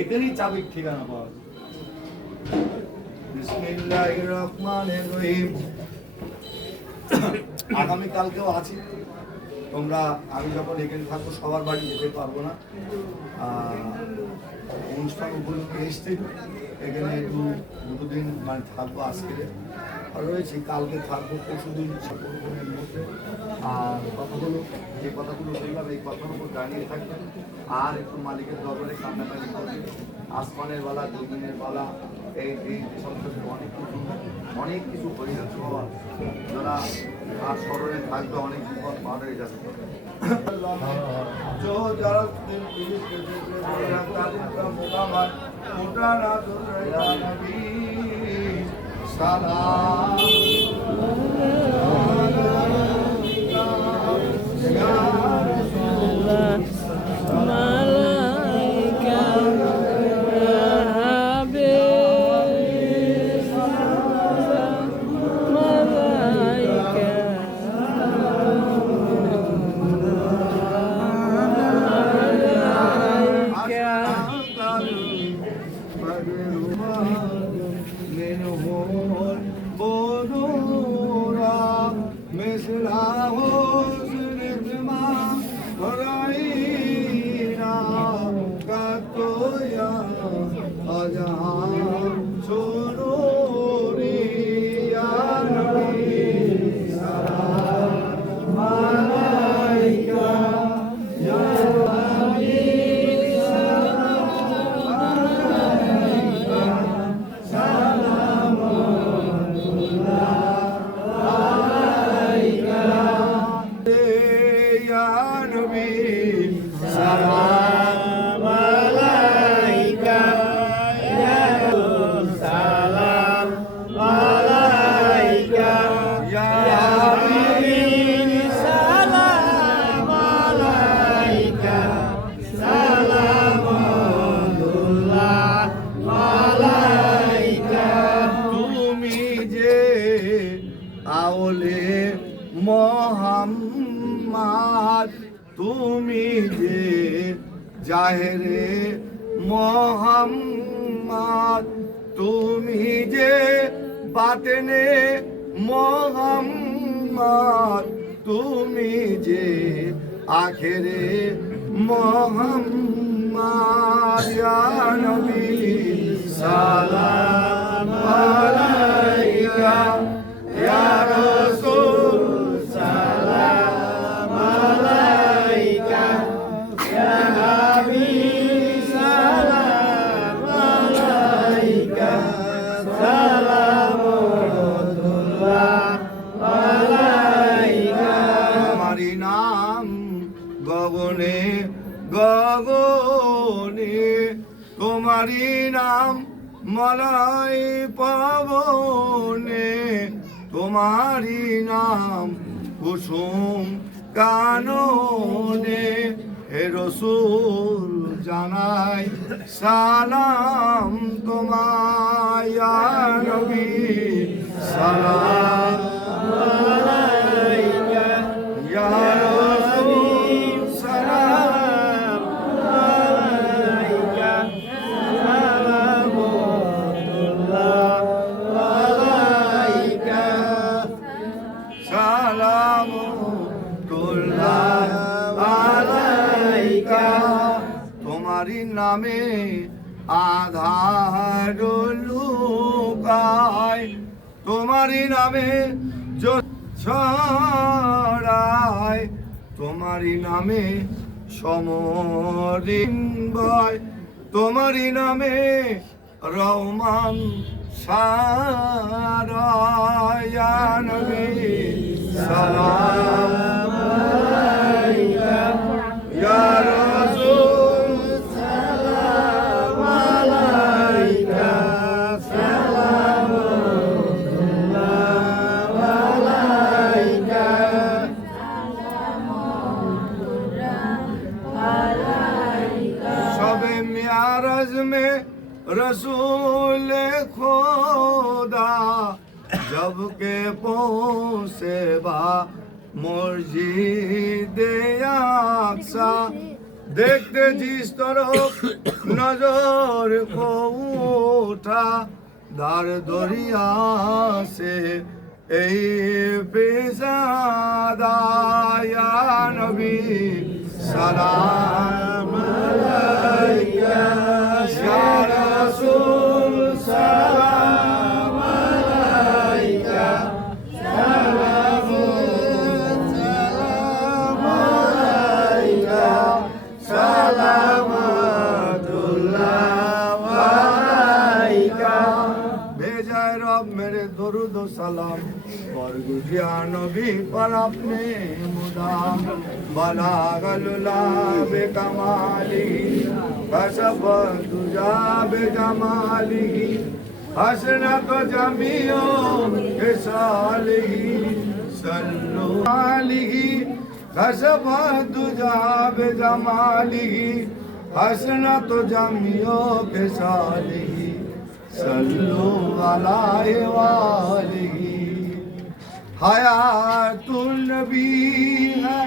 এখানেই চাবির ঠিকানা পাওয়া যায়। বিসমিল্লাহির রহমানির রহিম। আগামীকালকেও আছি, তোমরা আমি যখন এখানে থাকবো সবার বাড়ি যেতে পারবো না, অনুষ্ঠান উপলক্ষে এসছি এখানে একটু দুটো দিন মানে থাকবো। আজকে আর রয়েছি, কালকে থাকবো, পরশু দিন সকলের মধ্যে। আর কথাগুলো যে কথাগুলো বললাম এই কথার উপর দাঁড়িয়ে থাকবেন আর একটু মালিকের দরবারে কান্নাকাটি করবে। আসমানের বেলা, দুদিনের বেলা, এই সম্পর্কে অনেক কিছু হয়ে যাচ্ছে বাবা, যারা আর স্মরণে থাকবে অনেক বিপদ পার হয়ে যাবে। সালাম আওলে মোহাম্মদ, তুমি যে জাহেরে মোহাম্মদ, তুমি যে বাতেনে মোহাম্মদ, তুমি যে আখেরে মোহাম্মদ। ইয়া নবী সালাম আলাইকা, ইয়া রাসূল সালাম আলাইকা, ইয়া হাবিব সালাম আলাইকা, সালামুল্লাহ আলাইকা। তোমারি নাম গগনে গগনে, তোমারি নাম মলয় পবনে, তোমারি নাম কুসুম কাননে। হে রাসূল জানাই সালাম তোমায়, ইয়া নবী সালাম আলাইকা, ইয়া রাসূল সালাম আলাইকা, সালামুল্লাহ আলাইকা, সালামুল্লাহ আলাইকা। তোমারি নামে আধার লুকায়, তোমারি নামে ছড়ায়, তোমারি নামে সমরিন বয়, তোমারি নামে রহমান সারায়। ইয়া নবী সালাম আলাইকা, ইয়া রাসূল সালাম আলাইকা, সালামুল্লাহ আলাইকা। শবে মিয়ারাজ মে रसूल खुदा जब के पहुँचे बा मुर्शिद अक्सा, देखते जिस तरफ नजर को उठा दार दरिया से पेशादा या नबी सलाम अलैका या रसूल सलाम अलैका सलाम अलैका सलामतुल्लाह अलैका भेजाए रब मेरे दरूद व सलाम बरगुजिया नबी पर अपने मुदाम बलागलुला बेकमाली कसब दुजा बेजमाली हसनत जमियो के सालिही सल्लु अलैहि कसब दुजा बेजमाली हसनत जमियो के सालिही सल्लु अलैहि वालिही हयातुल नबी है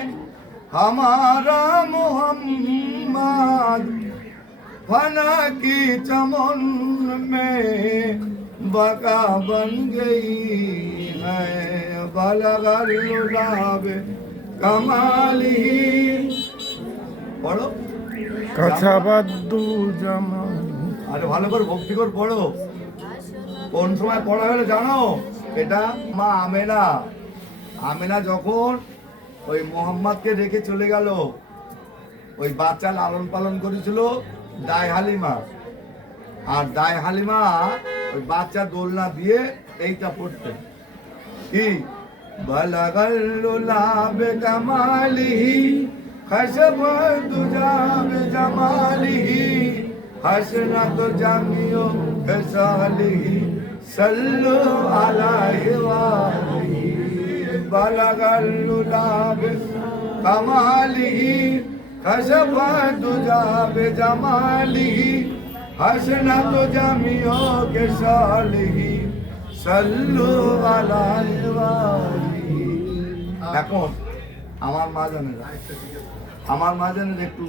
हमारा मोहम्मद फना की चमन में बका बन गई है बलगल लुलाबे कमाली पढ़ो কাছাবাদ্দু জামান আরে ভালো করে ভক্তি করে পড়ো কোন সময় পড়া হলো জানো এটা মা আমেনা আমেনা যখন ওই মোহাম্মদকে রেখে চলে গেল ওই বাচ্চা লালন পালন করেছিল দায় হালিমা আর দায় হালিমা ওই বাচ্চা দোলনা দিয়ে এইটা পড়তেন কি বালাগাল্লুলা বেকামালিহি খসব দুজা বেজামালিহি हसनत जामियो कसालिही सल्लु अलैहि वालिही बलगल लुलाब कमालिही खसब दुजा बेजमालिही हसनत जामियो कसालिही सल्लु अलैहि वालिही এখন আমার মা জানেন একটু